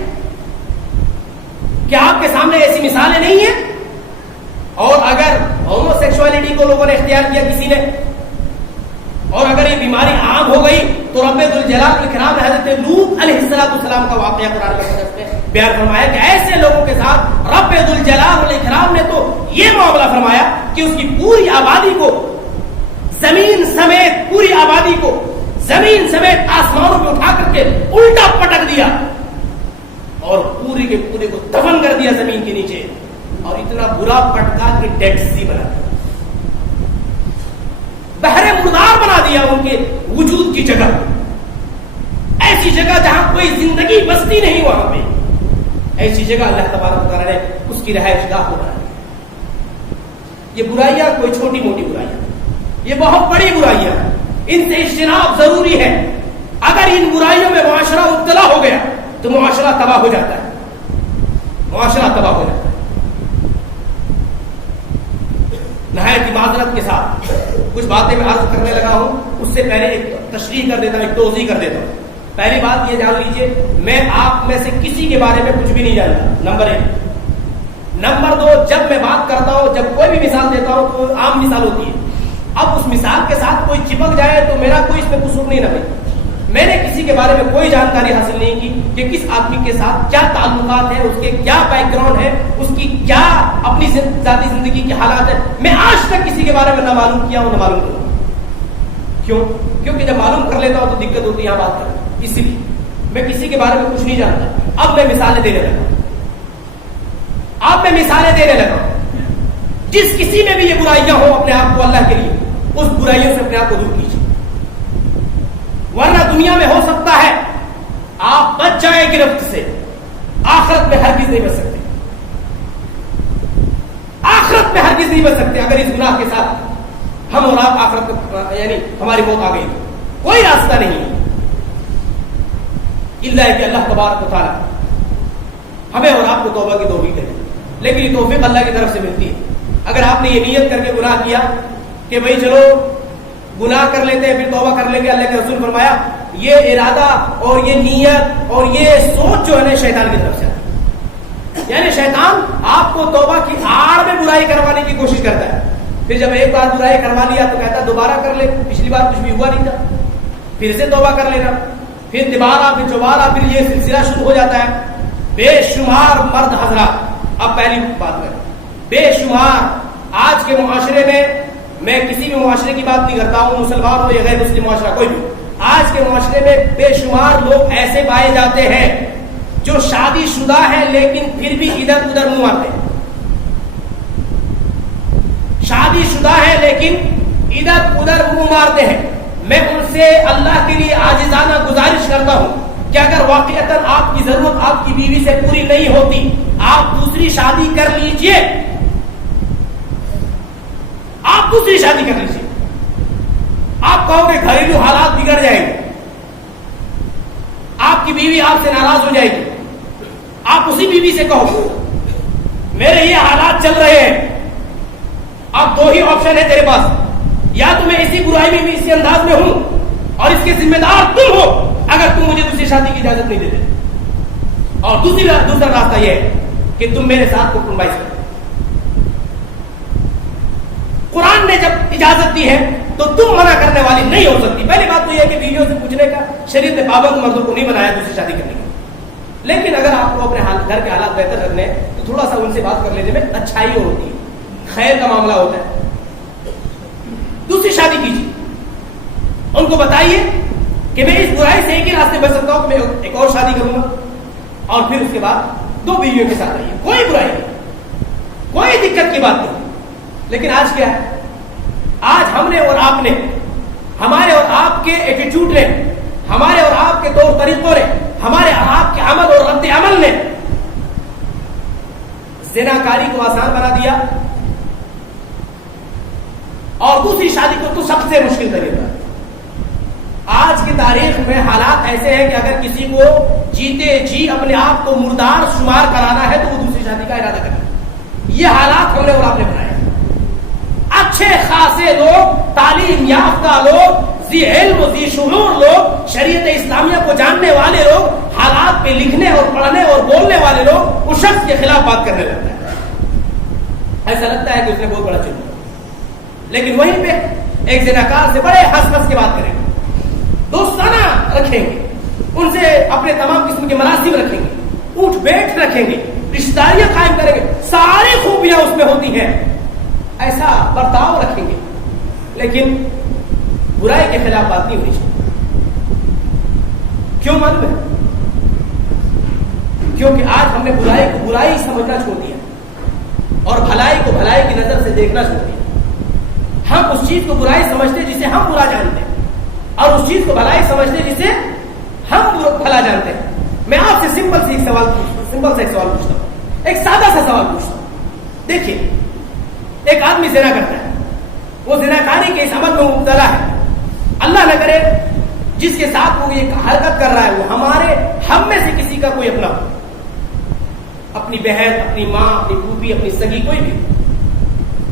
کیا آپ کے سامنے ایسی مثالیں نہیں ہیں؟ اور اگر ہومو سیکسوالٹی کو لوگوں نے اختیار کیا کسی نے، اور اگر یہ بیماری عام ہو گئی، تو رب ذوالجلال والاکرام نے حضرت لوط علیہ السلام کا واقعہ قرآن میں بیان فرمایا کہ ایسے لوگوں کے ساتھ رب ذوالجلال والاکرام نے تو یہ معاملہ فرمایا کہ اس کی پوری آبادی کو، زمین سمیت پوری آبادی کو، زمین سمیت آسمانوں پہ اٹھا کر کے الٹا پٹک دیا اور پورے کے پورے کو دفن کر دیا زمین کے نیچے، اور اتنا برا پٹکا کہ ڈیڈ سی بنا دیا، بحر مردار بنا دیا ان کے وجود کی جگہ. ایسی جگہ جہاں کوئی زندگی بستی نہیں، وہاں پہ ایسی جگہ اللہ تبارک و تعالیٰ نے اس کی رہائش گاہ کو بنا دیا. یہ برائیاں کوئی چھوٹی موٹی برائیاں، یہ بہت بڑی برائیاں ہیں، ان سے اجتناب ضروری ہے. اگر ان برائیوں میں معاشرہ مبتلا ہو گیا تو معاشرہ تباہ ہو جاتا ہے، معاشرہ تباہ ہو جاتا ہے. نہایت معذرت کے ساتھ کچھ باتیں میں عرض کرنے لگا ہوں، اس سے پہلے ایک تشریح کر دیتا ہوں، ایک توضیح کر دیتا ہوں. پہلی بات یہ جان لیجئے، میں آپ میں سے کسی کے بارے میں کچھ بھی نہیں جانتا، نمبر 1. نمبر 2، جب میں بات کرتا ہوں، جب کوئی بھی مثال دیتا ہوں تو عام مثال ہوتی ہے. اب اس مثال کے ساتھ کوئی چپک جائے تو میرا کوئی اس میں قصور نہیں رہے. میں نے کسی کے بارے میں کوئی جانکاری حاصل نہیں کی کہ کس آدمی کے ساتھ کیا تعلقات ہیں، اس کے کیا بیک گراؤنڈ ہے، اس کی کیا اپنی ذاتی زندگی کے حالات ہیں. میں آج تک کسی کے بارے میں نہ معلوم کیا ہوں نہ معلوم کروں. کیوں؟ کیونکہ جب معلوم کر لیتا ہوں تو دقت ہوتی ہے یہاں بات کرنے. اسی لیے میں کسی کے بارے میں کچھ نہیں جانتا. اب میں مثالیں دینے لگا ہوں، جس کسی میں بھی یہ برائیاں ہوں، اپنے آپ کو اللہ کے لیے اس برائیوں سے اپنے آپ کو دور کیجیے، ورنہ دنیا میں ہو سکتا ہے آپ بچ جائیں گرفت سے، آخرت میں ہرگز نہیں بچ سکتے، آخرت میں ہرگز نہیں بچ سکتے. اگر اس گناہ کے ساتھ ہم اور آپ آخرت یعنی ہماری موت آ گئی تو کوئی راستہ نہیں ہے الا کہ اللہ تبارک و تعالی ہمیں اور آپ کو توبہ کی توفیق دے. لیکن یہ توفیق اللہ کی طرف سے ملتی ہے. اگر آپ نے یہ نیت کر کے گناہ کیا کہ بھائی چلو گناہ کر لیتے ہیں پھر توبہ کر لیں گے، اللہ کے رسول فرمایا یہ ارادہ اور یہ نیت اور یہ سوچ جو ہے نا شیطان کی طرف سے، یعنی شیطان آپ کو توبہ کی آڑ میں برائی کروانے کی کوشش کرتا ہے. پھر جب ایک بار برائی کروا لیا تو کہتا ہے دوبارہ کر لے، پچھلی بار کچھ بھی ہوا نہیں تھا، پھر سے توبہ کر لینا، پھر دوبارہ پھر چوبارہ، پھر یہ سلسلہ شروع ہو جاتا ہے. بے شمار مرد حضرات، اب پہلی بات کریں، بے شمار آج کے معاشرے میں کسی بھی معاشرے کی بات نہیں کرتا ہوں، مسلمان ہو یا غیر مسلم معاشرہ کوئی بھی، آج کے معاشرے میں بے شمار لوگ ایسے پائے جاتے ہیں جو شادی شدہ ہے لیکن پھر بھی ادھر ادھر منہ مارتے ہیں. شادی شدہ ہے لیکن ادھر ادھر منہ مارتے ہیں. میں ان سے اللہ کے لیے عاجزانہ گزارش کرتا ہوں کہ اگر واقعتاً آپ کی ضرورت آپ کی بیوی سے پوری نہیں ہوتی، آپ دوسری شادی کر لیجئے، آپ دوسری شادی کر لیجئے. آپ کہو کہ گھریلو حالات بگڑ جائیں گے، آپ کی بیوی آپ سے ناراض ہو جائے گی، آپ اسی بیوی سے کہو میرے یہ حالات چل رہے ہیں، اب 2 ہی آپشن ہے تیرے پاس، یا تو میں اسی برائی میں بھی اسی انداز میں ہوں اور اس کے ذمہ دار تم ہو اگر تم مجھے دوسری شادی کی اجازت نہیں دیتے، اور دوسرا راستہ یہ ہے کہ تم میرے ساتھ کمپرومائز کرو. قرآن نے جب اجازت دی ہے تو تم منع کرنے والی نہیں ہو سکتی. پہلی بات تو یہ ہے کہ بیویوں سے پوچھنے کا شریعت نے پابند مردوں کو نہیں بنایا دوسری شادی کرنے کا، لیکن اگر آپ کو اپنے گھر کے حالات بہتر رکھنے ہیں تو تھوڑا سا ان سے بات کر لینے میں اچھائی ہوتی ہے، خیر کا معاملہ ہوتا ہے. دوسری شادی کیجیے، ان کو بتائیے کہ میں اس برائی سے ایک ہی راستے بچ سکتا ہوں کہ میں ایک اور شادی کروں گا اور پھر اس کے بعد 2 بیویوں کے ساتھ رہیے، کوئی برائی نہیں، کوئی دقت کی بات نہیں. لیکن آج کیا ہے؟ آج ہم نے اور آپ نے، ہمارے اور آپ کے ایٹیٹیوڈ نے، ہمارے اور آپ کے طور طریقوں نے، ہمارے اور آپ کے عمل اور رد عمل نے زناکاری کو آسان بنا دیا اور دوسری شادی کو تو سب سے مشکل طریقہ. آج کی تاریخ میں حالات ایسے ہیں کہ اگر کسی کو جیتے جی اپنے آپ کو مردار شمار کرانا ہے تو وہ دوسری شادی کا ارادہ کرے. یہ حالات ہم نے اور آپ نے بنائے. اچھے خاصے لوگ، تعلیم یافتہ لوگ، ذی علم و ذی شعور لوگ، شریعت اسلامیہ کو جاننے والے لوگ، حالات پہ لکھنے اور پڑھنے اور بولنے والے لوگ اس شخص کے خلاف بات کرنے لگتا ہے. ایسا لگتا ہے کہ اس نے بہت بڑا چلو، لیکن وہیں پہ ایک زناکار سے بڑے ہنس ہنس کے بات کریں گے، دوستانہ رکھیں گے، ان سے اپنے تمام قسم کے مناسب رکھیں گے، اٹھ بیٹھ رکھیں گے، رشتہ داریاں قائم کریں گے، ساری خوبیاں اس میں ہوتی ہیں، ایسا برتاؤ رکھیں گے، لیکن برائی کے خلاف بات نہیں ہونی چاہیے. کیوں معلوم ہے؟ کیونکہ آج ہم نے برائی کو برائی سمجھنا چھوڑ دیا اور بھلائی کو بھلائی کی نظر سے دیکھنا چھوڑ دیا. ہم اس چیز کو برائی سمجھتے جسے ہم برا جانتے ہیں اور اس چیز کو بھلائی سمجھتے جسے ہم بھلا جانتے ہیں. میں آپ سے سمپل سا ایک سوال پوچھتا ہوں، ایک سادہ سا سوال پوچھتا ہوں. دیکھیے، ایک آدمی زنا کرتا ہے، وہ زناکاری کے اس عمل میں مبتلا ہے. اللہ نہ کرے جس کے ساتھ وہ یہ حرکت کر رہا ہے وہ ہم میں سے کسی کا کوئی اپنا، اپنی بہن، اپنی ماں، اپنی پھوپھی، اپنی سگی، کوئی بھی.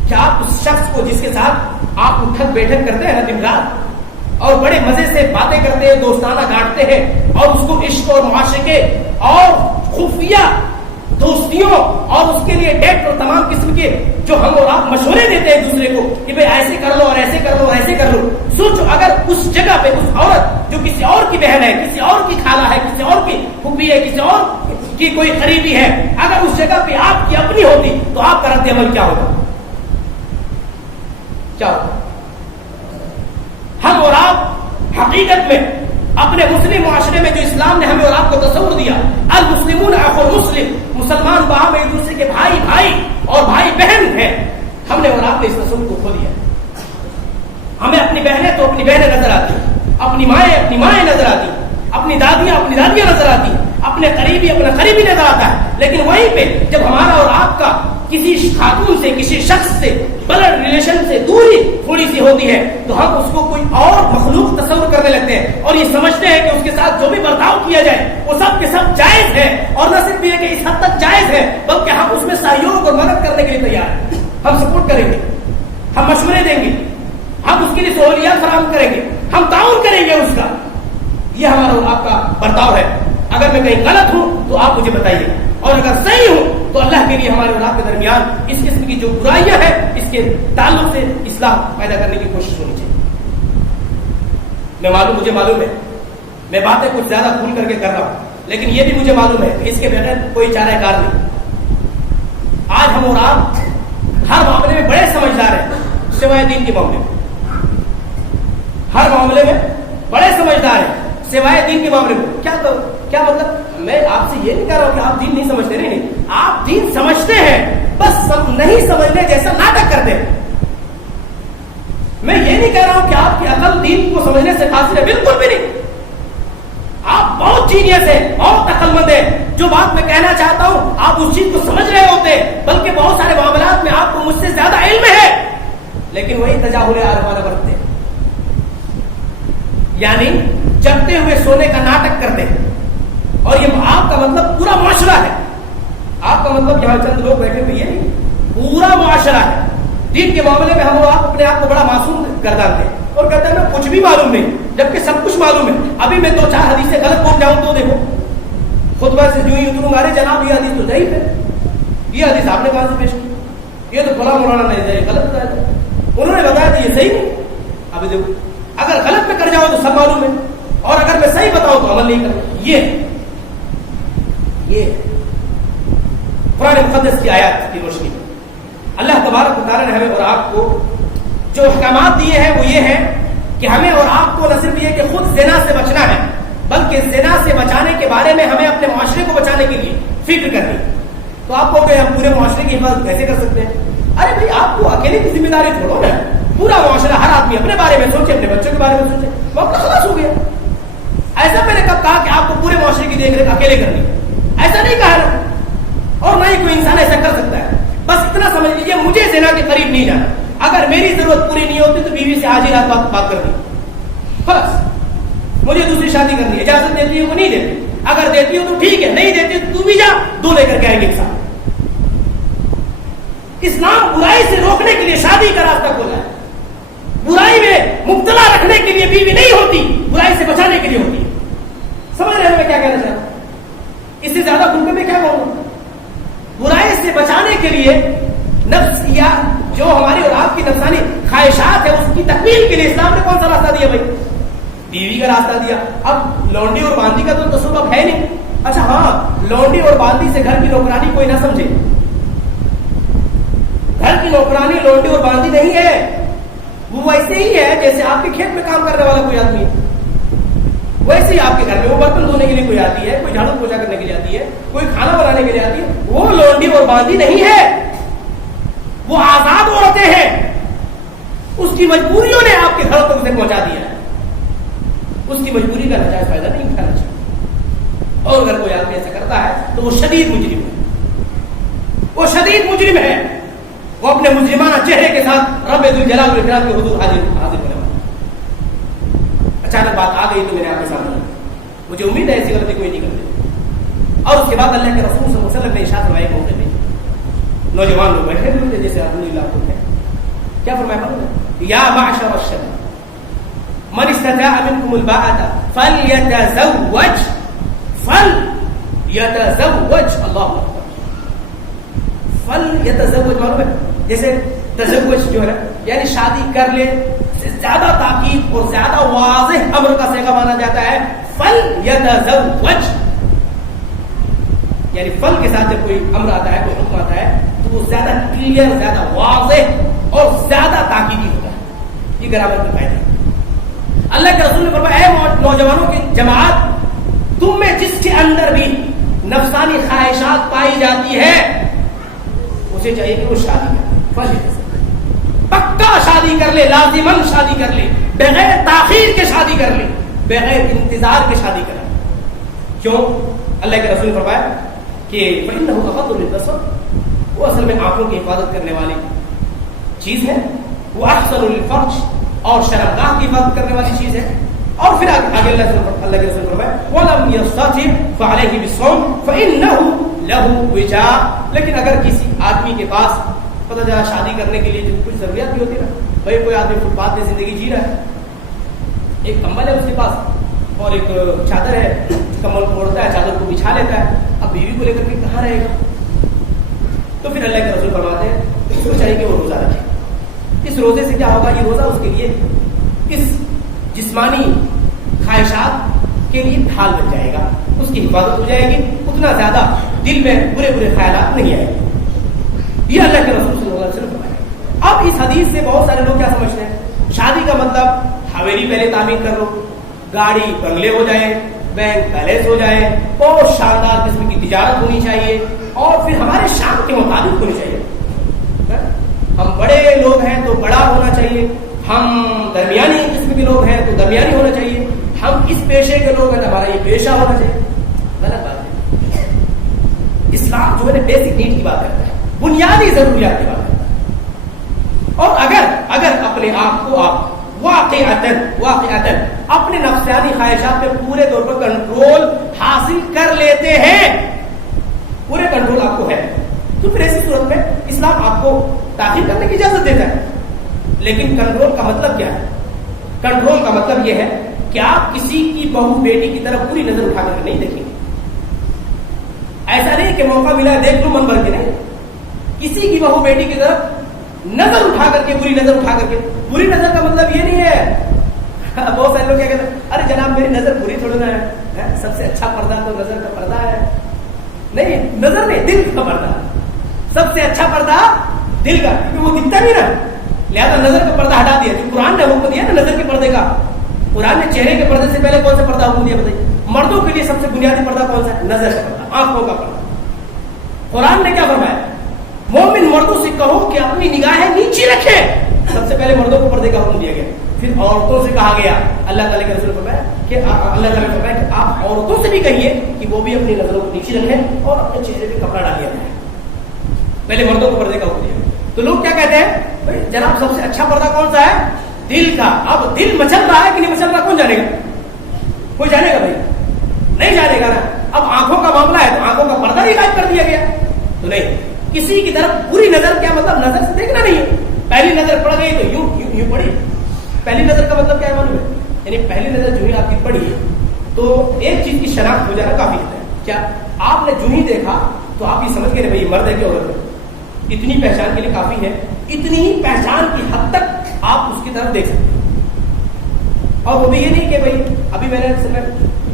کیا آپ اس شخص کو جس کے ساتھ آپ اٹھک بیٹھک کرتے ہیں نا دن رات اور بڑے مزے سے باتیں کرتے ہیں، دوستانہ کاٹتے ہیں اور اس کو عشق اور معاشقے اور خفیہ دوستیوں اور اس کے لیے ڈیٹ اور تمام قسم کے جو ہم اور آپ مشورے دیتے ہیں دوسرے کو کہ بھئی ایسے کر لو اور ایسے کر لو اور ایسے کر لو، سوچو اگر اس جگہ پہ اس عورت جو کسی اور کی بہن ہے، کسی اور کی خالہ ہے، کسی اور کی پھوپھی ہے، کسی اور کی کوئی قریبی ہے، اگر اس جگہ پہ آپ کی اپنی ہوتی تو آپ کا رد عمل کیا ہوگا؟ کیا ہوگا؟ ہم اور آپ حقیقت میں اپنے مسلم معاشرے میں جو اسلام نے ہمیں اور آپ کو تصور دیا، المسلمون اخو المسلم، مسلمان باہم ایک دوسرے کے بھائی اور بھائی بہن ہیں، ہم نے اور آپ نے اس تصور کو کھو دیا. ہمیں اپنی بہنیں تو اپنی بہنیں نظر آتی، اپنی مائیں نظر آتی، اپنی دادیاں نظر آتی، اپنے قریبی اپنا قریبی نظر آتا ہے. لیکن وہیں پہ جب ہمارا اور آپ کا کسی خاتون سے، کسی شخص سے، بلڈ ریلیشن سے دوری تھوڑی سی ہوتی ہے تو ہم اس کو کوئی اور مخلوق تصور کرنے لگتے ہیں اور یہ سمجھتے ہیں کہ اس کے ساتھ جو بھی برتاؤ کیا جائے وہ سب کے سب جائز ہے، اور نہ صرف یہ کہ اس حد تک جائز ہے بلکہ ہم اس میں سہیوگ اور مدد کرنے کے لیے تیار ہیں. ہم سپورٹ کریں گے، ہم مشورے دیں گے، ہم اس کے لیے سہولیات فراہم کریں گے، ہم تعاون کریں گے اس کا. یہ ہمارا اور آپ کا برتاؤ ہے. اگر میں کہیں غلط ہوں تو آپ مجھے بتائیے، اور اگر صحیح ہوں تو اللہ کے لیے ہمارے اور آپ کے درمیان اس قسم کی جو برائیاں ہیں اس کے تعلق سے اصلاح پیدا کرنے کی کوشش ہونی چاہیے. مجھے معلوم ہے میں باتیں کچھ زیادہ کھول کر کے کر رہا ہوں، لیکن یہ بھی مجھے معلوم ہے کہ اس کے بغیر کوئی چارہ کار نہیں. آج ہم اور آپ ہر معاملے میں بڑے سمجھدار ہیں سوائے دین کے معاملے میں. ہر معاملے میں بڑے سمجھدار ہیں سوائے دین کے معاملے میں. کیا مطلب؟ میں آپ سے یہ نہیں کہہ رہا ہوں کہ آپ دین نہیں سمجھتے، نہیں، آپ دین سمجھتے ہیں، بس نہیں سمجھنے جیسا ناٹک کرتے ہیں. میں یہ نہیں کہہ رہا ہوں کہ آپ کی عقل دین کو سمجھنے سے قاصر ہے، بالکل بھی نہیں. آپ بہت جینیس ہیں، بہت عقل مند ہیں. جو بات میں کہنا چاہتا ہوں آپ اس چیز کو سمجھ رہے ہوتے، بلکہ بہت سارے معاملات میں آپ کو مجھ سے زیادہ علم ہے، لیکن وہی تجاہل عارفانہ برتتے ہیں، یعنی جگتے ہوئے سونے کا ناٹک کرتے ہیں. اور یہ آپ کا مطلب پورا معاشرہ ہے. آپ کا مطلب یہاں چند لوگ بیٹھے ہوئے یہ نہیں، پورا معاشرہ ہے. دین کے معاملے میں ہم اور آپ اپنے آپ کو بڑا معصوم گردانتے ہیں اور کہتے ہیں میں کچھ بھی معلوم نہیں، جبکہ سب کچھ معلوم ہے. ابھی میں 2-4 حدیثیں غلط بول جاؤں تو دیکھو خطبہ سے جو ہی اتروں گا، ارے جناب یہ حدیث تو ضعیف ہے، یہ حدیث آپ نے کہاں سے پیش کی، یہ تو فلاں مولانا نے غلط بتایا تھا، انہوں نے بتایا تھا یہ صحیح نہیں. ابھی دیکھو اگر غلط میں کر جاؤ تو سب معلوم ہے، اور اگر میں صحیح بتاؤں تو عمل نہیں کروں. یہ قرآن مقدس کی آیات کی روشنی میں اللہ تبارک و تعالیٰ نے ہمیں اور آپ کو جو احکامات دیے ہیں وہ یہ ہیں کہ ہمیں اور آپ کو نہ صرف یہ کہ خود زنا سے بچنا ہے، بلکہ زنا سے بچانے کے بارے میں ہمیں اپنے معاشرے کو بچانے کے لیے فکر کرنی. تو آپ کو کہ ہم پورے معاشرے کی حفاظت کیسے کر سکتے ہیں؟ ارے بھائی آپ کو اکیلے کی ذمہ داری چھوڑو نا، پورا معاشرہ، ہر آدمی اپنے بارے میں سوچے، اپنے بچوں کے بارے میں سوچے، معاملہ خلاص ہو گیا. ایسا میں نے کب کہا کہ آپ کو پورے معاشرے کی دیکھ ریکھ اکیلے کرنی؟ ایسا نہیں کہا نا، اور نہ ہی کوئی انسان ایسا کر سکتا ہے. بس اتنا سمجھ لیجیے مجھے زنا کے قریب نہیں جانا. اگر میری ضرورت پوری نہیں ہوتی تو بیوی سے آج ہی رات بات کر دی، بس. مجھے دوسری شادی کرنی ہے، اجازت دیتی ہے وہ نہیں دیتی، اگر دیتی ہو تو ٹھیک ہے، نہیں دیتی تو بھی جا، دو لے کر کے آئیں گے ایک ساتھ. اسلام برائی سے روکنے کے لیے شادی کا راستہ کھولا ہے. برائی میں مبتلا رکھنے کے لیے بیوی نہیں ہوتی، برائی سے بچانے کے لیے ہوتی ہے. سمجھ رہے ہیں میں کیا کہنا چاہتا ہوں؟ اس سے زیادہ کھل کے میں کیا کہوں گا؟ برائی سے بچانے کے لیے نفس یا جو ہماری اور آپ کی نفسانی خواہشات ہے اس کی تکمیل کے لیے اسلام نے کون سا راستہ دیا بھائی؟ بیوی کا راستہ دیا. اب لونڈی اور باندی کا تو تصور اب ہے نہیں. اچھا ہاں، لونڈی اور باندی سے گھر کی نوکرانی کوئی نہ سمجھے. گھر کی نوکرانی لونڈی اور باندی نہیں ہے، وہ ویسے ہی ہے جیسے آپ کے کھیت میں کام کرنے والا کوئی آدمی ہے. ویسے ہی آپ کے گھر میں وہ برتن دھونے کے لیے کوئی آتی ہے، کوئی جھاڑو پوچھا کرنے کے لیے آتی ہے، کوئی کھانا بنانے کے لیے آتی ہے. وہ لونڈی اور باندی نہیں ہے، وہ آزاد عورتیں ہیں. اس کی مجبوریوں نے آپ کے گھروں تک اسے پہنچا دیا ہے. اس کی مجبوری کا ناجائز فائدہ نہیں اٹھانا چاہیے. اور اگر کوئی آدمی ایسا کرتا ہے تو وہ شدید مجرم ہے، وہ شدید مجرم ہے. وہ اپنے مجرمانہ چہرے کے ساتھ رب ذوالجلال والاکرام کے حضور حاضر ہونے والا. اچانک بات آ گئی تو میرے آپ کے سامنے، مجھے امید ہے ایسی غلطی کوئی نہیں کرتے. اور اس کے بعد اللہ کے رسول صلی اللہ علیہ وسلم نے ارشاد فرمایا موقع پہ نوجوان لوگ بیٹھے ہوئے تھے جیسے الحمدللہ آپ ہوتے ہیں، کیا فرمایا معلوم؟ یا معشر الشباب من استطاع منکم الباءة فلیتزوج اللہ اکبر. فلیتزوج معلوم ہے جیسے تزوج جو ہے یعنی شادی کر لے، زیادہ تاکید اور زیادہ واضح امر کا صیغہ مانا جاتا ہے فلیتزوج. یعنی فل کے ساتھ جب کوئی امر آتا ہے، کوئی حکم آتا ہے تو وہ زیادہ کلیئر، زیادہ واضح اور زیادہ تاکیدی ہوتا ہے. یہ گرامر کا قاعدہ ہے. اللہ کے رسول نے فرمایا اے نوجوانوں کی جماعت، تم میں جس کے اندر بھی نفسانی خواہشات پائی جاتی ہے اسے چاہیے کہ وہ شادی کرے، پکا شادی کر لے، لازماً شادی کر لے، بغیر تاخیر کے شادی کر لے، بغیر انتظار کے شادی کر لے. کیوں؟ اللہ کے رسول نے فرمایا کہ فإنه أغض للبصر، وہ اصل میں آنکھوں کی حفاظت کرنے والی چیز ہے. وہ احسن للفرج، اور شرمگاہ کی حفاظت کرنے والی چیز ہے. اور پھر آگے اللہ کے رسول فرمایا وَلَمْ يَسْتَطِعْ فَعَلَيْهِ بِالصَّوْمِ فَإِنَّهُ لَهُ وِجَاءٌ. لیکن اگر کسی آدمی کے پاس پتہ چلا شادی کرنے کے لیے جو کچھ ضروریات بھی ہوتی ہے نا، بھائی کوئی آدمی فٹ پاتھ میں زندگی جی رہا ہے، ایک کمبل ہے اس کے پاس اور ایک چادر ہے، کمبل کو اوڑھتا ہے، چادر کو بچھا لیتا ہے، اب بیوی کو لے کر کے کہاں رہے گا؟ تو پھر اللہ کے رسول فرماتے ہیں اس کو چاہیے کہ وہ روزہ رکھے. اس روزے سے کیا ہوگا؟ یہ روزہ اس کے لیے اس جسمانی خواہشات کے لیے ڈھال بن جائے گا، اس کی حفاظت ہو جائے گی، اتنا زیادہ دل میں برے برے خیالات نہیں آئے گے. یہ اللہ کے رسول صلی اللہ علیہ وسلم فرمایا. اب اس حدیث سے بہت سارے لوگ کیا سمجھتے ہیں؟ شادی کا مطلب حویلی پہلے تعمیر کر لو، گاڑی بنگلے ہو جائے، بینک بیلنس ہو جائے، بہت شاندار قسم کی تجارت ہونی چاہیے، اور پھر ہمارے شان کے مطابق ہونی چاہیے. ہم بڑے لوگ ہیں تو بڑا ہونا چاہیے، ہم درمیانی قسم کے لوگ ہیں تو درمیانی ہونا چاہیے، ہم اس پیشے کے لوگ ہیں تو ہمارا یہ پیشہ ہونا چاہیے. غلط بات ہے. اسلام جو ہے بیسک نیڈ کی بات کرتا ہے، بنیادی ضروریات کی بات کرتا ہے. اور اگر اپنے آپ کو آپ واقعتاً اپنے نفسانی خواہشات پہ پورے طور پر کنٹرول حاصل کر لیتے ہیں، پورے کنٹرول آپ کو ہے، تو پھر ایسی صورت میں اسلام آپ کو تاخیر کرنے کی اجازت دیتا ہے. لیکن کنٹرول کا مطلب کیا ہے؟ کنٹرول کا مطلب یہ ہے کہ آپ کسی کی بہو بیٹی کی طرف پوری نظر اٹھا کر نہیں دیکھیں گے. ایسا نہیں کہ موقع ملا دیکھ لو من بھر کے، نہیں. کسی کی بہو بیٹی کی طرف نظر اٹھا کر کے، پوری نظر اٹھا کر کے. پوری نظر کا مطلب یہ نہیں ہے بہت سارے لوگ کیا کہتے ہیں، ارے جناب میری نظر پوری تھوڑی نہ ہے، سب سے اچھا پردہ تو نظر کا پردہ ہے. نہیں، نظر نہیں، دل کا پردہ. سب سے اچھا پردہ دل کا، کیونکہ وہ دکھتا نہیں رہا لہذا نظر کا پردہ ہٹا دیا. جو قرآن نے حکم دیا نا نظر کے پردے کا, قرآن نے چہرے کے پردے سے پہلے کون سا پردہ حکم دیا بتائیے؟ مردوں کے لیے سب سے بنیادی پردہ کون سا ہے؟ نظر کا پردہ, آنکھوں کا پردہ. قرآن نے کیا فرمایا؟ مومن مردوں سے کہو کہ اپنی نگاہیں نیچی رکھیں. سب سے پہلے مردوں کو پردے کا حکم دیا گیا. پھر عورتوں سے کہا گیا, اللہ تعالیٰ کے رسول نے فرمایا کہ آپ عورتوں سے بھی کہیے کہ وہ بھی اپنی نظروں کو نیچی رکھیں اور اپنے چہرے پہ کپڑا ڈالیا جائے. پہلے مردوں کو پردے کا حکم دیا. تو لوگ کیا کہتے ہیں جناب سب سے اچھا پردہ کون سا ہے؟ دل کا. اب دل مچل رہا ہے کہ نہیں مچل رہا کون جانے گا؟ کوئی جانے گا بھائی؟ نہیں جانے گا نا. اب آنکھوں کا معاملہ ہے تو آنکھوں کا پردہ ہی غائب کر دیا گیا. تو نہیں, کسی کی طرف بری نظر کیا مطلب نظر سے دیکھنا نہیں ہے. پہلی نظر پڑ گئی تو یوں پڑی. پہلی نظر کا مطلب کیا ہے معلوم ہے؟ یعنی پہلی نظر جو ہی آپ کی پڑی تو ایک چیز کی شناخت ہو جانا کافی ہے. کیا آپ نے جو ہی دیکھا تو آپ یہ سمجھ گئے بھائی مرد ہے کہ عورت ہے. اتنی پہچان کے لیے کافی ہے. اتنی ہی پہچان کی حد تک آپ اس کی طرف دیکھ سکتے ہیں. اور وہ بھی یہ نہیں کہ بھائی ابھی میں نے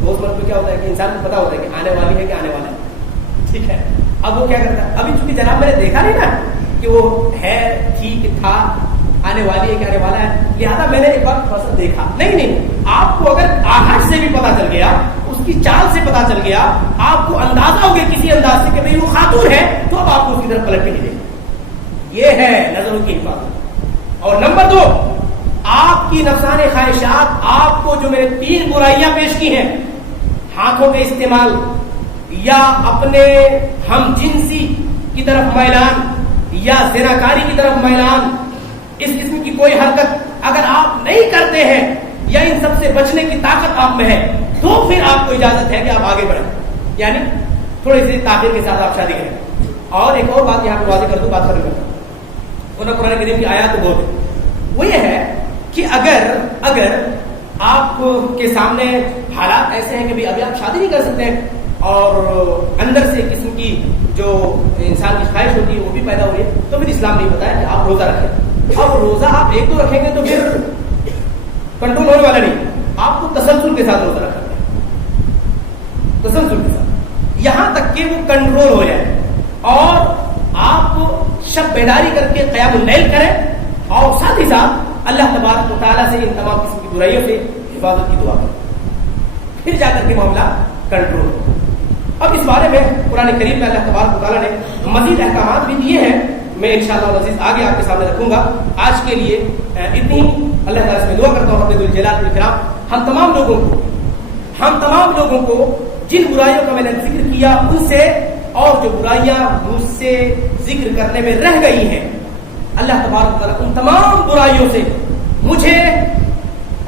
بہت مرد میں کیا ہوتا ہے کہ انسان کو پتا ہوتا ہے کہ آنے والی ہے کہ آنے والا ہے, ٹھیک ہے. اب وہ کیا کرتا ہے, ابھی چونکہ جناب میں نے دیکھا نہیں نا کہ وہ ہے, ٹھیک تھا, آنے والی ہے کہ آنے والا ہے, لہٰذا میں نے ایک بار تھوڑا سا دیکھا. نہیں, آپ کو اگر آہٹ سے بھی پتا چل گیا, اس کی چال سے پتا چل گیا, آپ کو اندازہ ہو گیا کسی انداز سے کہ بھئی وہ خاتون ہے, تو اب آپ کو اس کی طرف پلٹ کے نہیں دیں. یہ ہے نظروں کی حفاظت. اور نمبر 2, آپ کی نفسانی خواہشات آپ کو جو میں نے 3 برائیاں پیش کی ہیں, ہاتھوں کے استعمال یا اپنے ہم جنسی کی طرف میلان یا زناکاری کی طرف میلان, اس قسم کی کوئی حرکت اگر آپ نہیں کرتے ہیں یا ان سب سے بچنے کی طاقت آپ میں ہے تو پھر آپ کو اجازت ہے کہ آپ آگے بڑھیں, یعنی تھوڑی سی تاخیر کے ساتھ آپ شادی کریں. اور ایک اور بات یہاں پہ واضح کر دوں, بات ختم کرتا ہوں. قرآن کریم کی آیات تو بہت ہے. وہ یہ ہے کہ اگر آپ کے سامنے حالات ایسے ہیں کہ بھائی ابھی آپ شادی نہیں کر سکتے اور اندر سے قسم کی جو انسان کی خواہش ہوتی ہے وہ بھی پیدا ہو رہی ہے, تو پھر اسلام نہیں بتایا کہ آپ روزہ رکھیں. اب روزہ آپ 1-2 رکھیں گے تو پھر کنٹرول ہونے والا نہیں. آپ کو تسلسل کے ساتھ روزہ رکھنا ہے, تسلسل کے ساتھ, یہاں تک کہ وہ کنٹرول ہو جائے. اور آپ شب بیداری کر کے قیام اللیل کریں اور ساتھ ہی ساتھ اللہ تبارک و تعالیٰ سے ان تمام قسم کی برائیوں سے حفاظت کی دعا کریں, پھر جا کر کے معاملہ کنٹرول ہو. اب اس بارے میں قرآن کریم میں اللہ تبارک و تعالیٰ نے مزید احکامات بھی دیے ہیں, میں انشاءاللہ العزیز آگے آپ کے سامنے رکھوں گا. آج کے لیے اتنی ہی. اللہ تعالیٰ سے میں دعا کرتا ہوں رب ذوالجلال والاکرام ہم تمام لوگوں کو جن برائیوں کا میں نے ذکر کیا ان سے, اور جو برائیاں مجھ سے ذکر کرنے میں رہ گئی ہیں, اللہ تبارک و تعالیٰ ان تمام برائیوں سے مجھے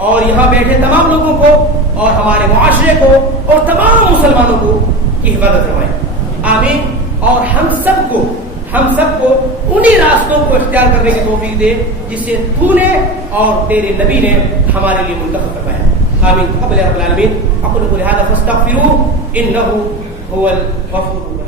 اور یہاں بیٹھے تمام لوگوں کو اور ہمارے معاشرے کو اور تمام مسلمانوں کو کی حفاظت فرمائے. آمین. اور ہم سب کو انہی راستوں کو اختیار کرنے کی توفیق دے جسے تو نے اور تیرے نبی نے ہمارے لیے منتخب فرمایا. آمین. رب العالمین. اقول قولی ھذا فاستغفروه انه هو الغفور الرحیم.